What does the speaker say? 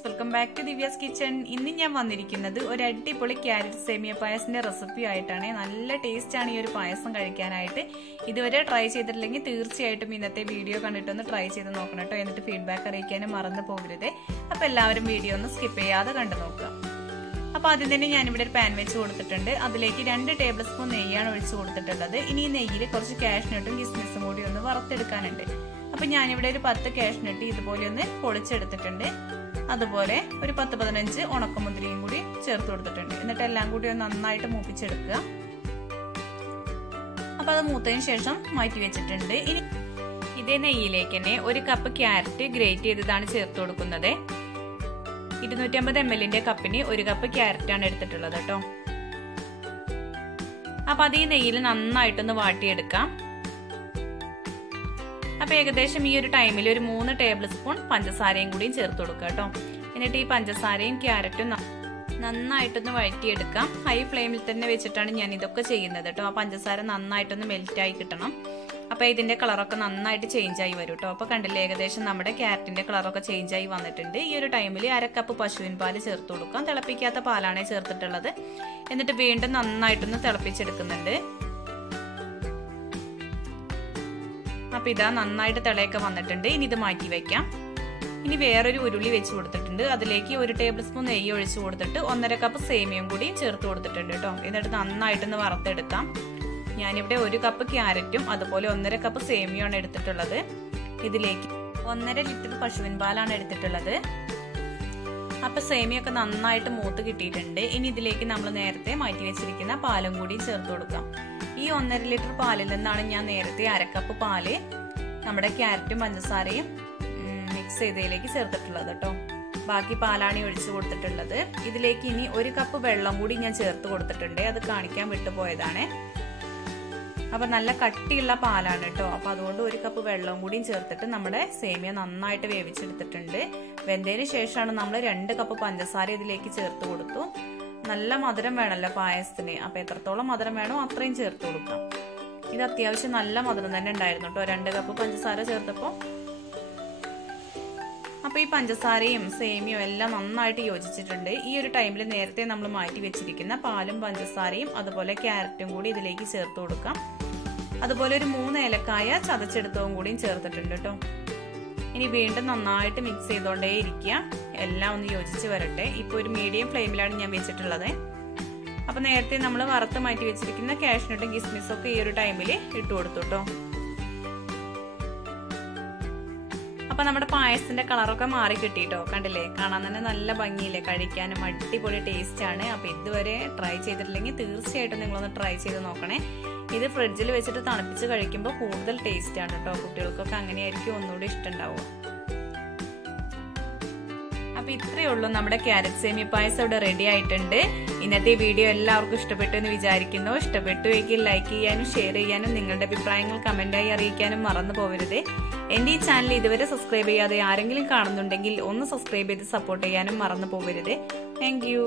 friends, welcome back to Divya's kitchen. ഇന്ന് ഞാൻ വന്നിരിക്കുന്നത് ഒരു അടിപൊളി ക്യാരറ്റ് സേമിയ പായസത്തിന്റെ റെസിപ്പി ആയിട്ടാണ്. നല്ല ടേസ്റ്റ് ആണ് ഈ ഒരു പായസം കഴിക്കാനായിട്ട്. ഇതുവരെ ട്രൈ ചെയ്തിട്ടില്ലെങ്കിൽ തീർച്ചയായിട്ടും ഇന്നത്തെ വീഡിയോ കണ്ടിട്ടൊന്ന് ട്രൈ ചെയ്ത് നോക്കണം കേട്ടോ. എന്നിട്ട് ഫീഡ്ബാക്ക് അറിയിക്കാനും മറന്നു പോകരുത്. അപ്പോൾ എല്ലാവരും വീഡിയോ ഒന്ന് സ്കിപ്പ് ചെയ്യാതെ കണ്ടു നോക്കുക. അപ്പോൾ ആദ്യം തന്നെ ഞാനിവിടെ ഒരു പാൻ വെച്ച് കൊടുത്തിട്ടുണ്ട്. അതിലേക്ക് 2 ടേബിൾ സ്പൂൺ നെയ്യാണ് ഒഴിച്ചു കൊടുത്തിട്ടുള്ളത്. ഇനി ഈ നെയ്യിൽ കുറച്ച് കാഷ്നട്ടും കിസ്മിസും കൂടി ഒന്ന് വറുത്തെടുക്കാനുണ്ട്. അപ്പോൾ ഞാനിവിടെ ഒരു 10 കാഷ്നട്ട് ഇതുപോലെ ഒന്ന് പൊളിച്ചെടുത്തിട്ടുണ്ട്. അതുപോലെ ഒരു 10-15 ഉണക്കമുന്തിരിയും കൂടി ചേർത്ത് കൊടുത്തിട്ടുണ്ട്. എന്നിട്ട് എല്ലാം കൂടി ഒന്ന് നന്നായിട്ട് മൂപ്പിച്ചെടുക്കുക. അപ്പോൾ അത് മൂത്തതിന് ശേഷം മാറ്റി വെച്ചിട്ടുണ്ട്. ഇനി ഇതേ നെയ്യിലേക്ക് തന്നെ 1 കപ്പ് ക്യാരറ്റ് ഗ്രേറ്റ് ചെയ്തതാണ് ചേർത്ത് കൊടുക്കുന്നത്. 250 ml കപ്പിന് 1 കപ്പ് ക്യാരറ്റ് ആണ് എടുത്തിട്ടുള്ളത് കേട്ടോ. അപ്പൊ അത് ഈ നെയ്യിൽ നന്നായിട്ടൊന്ന് വാട്ടിയെടുക്കാം. അപ്പൊ ഏകദേശം ഈ ഒരു ടൈമിൽ ഒരു 3 ടേബിൾ സ്പൂൺ പഞ്ചസാരയും കൂടിയും ചേർത്ത് കൊടുക്കുക കേട്ടോ. എന്നിട്ട് ഈ പഞ്ചസാരയും ക്യാരറ്റും നന്നായിട്ടൊന്ന് വഴറ്റിയെടുക്കാം. ഹൈ ഫ്ലെയിമിൽ തന്നെ വെച്ചിട്ടാണ് ഞാൻ ഇതൊക്കെ ചെയ്യുന്നത് കേട്ടോ. ആ പഞ്ചസാര നന്നായിട്ടൊന്ന് മെൽറ്റ് ആയി കിട്ടണം. അപ്പൊ ഇതിന്റെ കളറൊക്കെ നന്നായിട്ട് ചേഞ്ച് ആയി വരും കേട്ടോ. അപ്പൊ കണ്ടില്ലേ, ഏകദേശം നമ്മുടെ ക്യാരറ്റിന്റെ കളറൊക്കെ ചേഞ്ച് ആയി വന്നിട്ടുണ്ട്. ഈ ഒരു ടൈമിൽ 1/2 കപ്പ് പശുവിൻ പാല് ചേർത്ത് കൊടുക്കാം. തിളപ്പിക്കാത്ത പാലാണ് ചേർത്തിട്ടുള്ളത്. എന്നിട്ട് വീണ്ടും നന്നായിട്ടൊന്ന് തിളപ്പിച്ചെടുക്കുന്നുണ്ട്. അപ്പൊ ഇതാ നന്നായിട്ട് തിളയൊക്കെ വന്നിട്ടുണ്ട്. ഇനി ഇത് മാറ്റി വെക്കാം. ഇനി വേറൊരു ഉരുളി വെച്ച് കൊടുത്തിട്ടുണ്ട്. അതിലേക്ക് 1 ടേബിൾ സ്പൂൺ നെയ്യ് ഒഴിച്ചു കൊടുത്തിട്ട് 1/2 കപ്പ് സേമിയയും കൂടി ചേർത്ത് കൊടുത്തിട്ടുണ്ട് കേട്ടോ. എന്നിട്ട് നന്നായിട്ടൊന്ന് വറുത്തെടുക്കാം. ഞാനിവിടെ 1 കപ്പ് ക്യാരറ്റും അതുപോലെ 1/2 കപ്പ് സേമിയയാണ് എടുത്തിട്ടുള്ളത്. ഇതിലേക്ക് 1.5 ലിറ്റർ പശുവിൻ പാലാണ് എടുത്തിട്ടുള്ളത്. അപ്പൊ സേമിയൊക്കെ നന്നായിട്ട് മൂത്ത് കിട്ടിയിട്ടുണ്ട്. ഇനി ഇതിലേക്ക് നമ്മൾ നേരത്തെ മാറ്റി വെച്ചിരിക്കുന്ന പാലും കൂടി ചേർത്ത് കൊടുക്കാം. ഈ 1.5 ലിറ്റർ പാലിൽ നിന്നാണ് ഞാൻ നേരത്തെ 1/2 കപ്പ് പാല് നമ്മുടെ ക്യാരറ്റും പഞ്ചസാരയും മിക്സ് ചെയ്തതിലേക്ക് ചേർത്തിട്ടുള്ളത് കേട്ടോ. ബാക്കി പാലാണ് ഒഴിച്ചു കൊടുത്തിട്ടുള്ളത്. ഇതിലേക്ക് ഇനി 1 കപ്പ് വെള്ളം കൂടി ഞാൻ ചേർത്ത് കൊടുത്തിട്ടുണ്ട്. അത് കാണിക്കാൻ വിട്ടുപോയതാണ്. അപ്പൊ നല്ല കട്ടിയുള്ള പാലാണ് കേട്ടോ. അപ്പൊ അതുകൊണ്ട് 1 കപ്പ് വെള്ളവും കൂടിയും ചേർത്തിട്ട് നമ്മുടെ സേമിയ നന്നായിട്ട് വേവിച്ചെടുത്തിട്ടുണ്ട്. വെന്തതിന് ശേഷമാണ് നമ്മൾ 2 കപ്പ് പഞ്ചസാര ഇതിലേക്ക് ചേർത്ത് കൊടുത്തു. നല്ല മധുരം വേണമല്ലോ പായസത്തിന്. അപ്പൊ എത്രത്തോളം മധുരം വേണോ അത്രയും ചേർത്ത് കൊടുക്കാം. ഇത് അത്യാവശ്യം നല്ല മധുരം തന്നെ ഉണ്ടായിരുന്നു കേട്ടോ 2 കപ്പ് പഞ്ചസാര ചേർത്തപ്പോ. അപ്പൊ ഈ പഞ്ചസാരയും സേമിയയും എല്ലാം നന്നായിട്ട് യോജിച്ചിട്ടുണ്ട്. ഈ ഒരു ടൈമിൽ നേരത്തെ നമ്മൾ മാറ്റി വെച്ചിരിക്കുന്ന പാലും പഞ്ചസാരയും അതുപോലെ ക്യാരറ്റും കൂടി ഇതിലേക്ക് ചേർത്ത് കൊടുക്കാം. അതുപോലെ ഒരു 3 ഏലക്കായ ചതച്ചെടുത്തതും കൂടിയും ചേർത്തിട്ടുണ്ട് കേട്ടോ. ഇനി വീണ്ടും നന്നായിട്ട് മിക്സ് ചെയ്തോണ്ടേ ഇരിക്കുക. എല്ലാം ഒന്ന് യോജിച്ച് വരട്ടെ. ഇപ്പൊ ഒരു മീഡിയം ഫ്ലെയിമിലാണ് ഞാൻ വെച്ചിട്ടുള്ളത്. അപ്പൊ നേരത്തെ നമ്മൾ വറുത്ത് മാറ്റി വെച്ചിരിക്കുന്ന കാഷ്നട്ടും കിസ്മിസും ഒക്കെ ഈ ഒരു ടൈമിൽ ഇട്ട് കൊടുത്തു കേട്ടോ. അപ്പൊ നമ്മുടെ പായസത്തിന്റെ കളറൊക്കെ മാറി കിട്ടിട്ടോ. കണ്ടില്ലേ, കാണാൻ തന്നെ നല്ല ഭംഗിയില്ലേ, കഴിക്കാനും അടിപൊളി ടേസ്റ്റ് ആണ്. അപ്പൊ ഇതുവരെ ട്രൈ ചെയ്തിട്ടില്ലെങ്കിൽ തീർച്ചയായിട്ടും നിങ്ങളൊന്ന് ട്രൈ ചെയ്ത് നോക്കണേ. ഇത് ഫ്രിഡ്ജിൽ വെച്ചിട്ട് തണുപ്പിച്ച് കഴിക്കുമ്പോൾ കൂടുതൽ ടേസ്റ്റ് ആണ് കേട്ടോ. കുട്ടികൾക്കൊക്കെ അങ്ങനെയായിരിക്കും ഒന്നുകൂടി ഇഷ്ടമുണ്ടാവുക. അപ്പൊ ഇത്രയേ ഉള്ളൂ, നമ്മുടെ ക്യാരറ്റ് സേമിയ പായസം ഇവിടെ റെഡി ആയിട്ടുണ്ട്. ഇന്നത്തെ വീഡിയോ എല്ലാവർക്കും ഇഷ്ടപ്പെട്ടു എന്ന് വിചാരിക്കുന്നു. ഇഷ്ടപ്പെട്ടു എങ്കിൽ ലൈക്ക് ചെയ്യാനും ഷെയർ ചെയ്യാനും നിങ്ങളുടെ അഭിപ്രായങ്ങൾ കമന്റായി അറിയിക്കാനും മറന്നു പോകരുത്. എന്റെ ഈ ചാനൽ ഇതുവരെ സബ്സ്ക്രൈബ് ചെയ്യാതെ ആരെങ്കിലും കാണുന്നുണ്ടെങ്കിൽ ഒന്ന് സബ്സ്ക്രൈബ് ചെയ്ത് സപ്പോർട്ട് ചെയ്യാനും മറന്നു പോകരുത്. Thank you.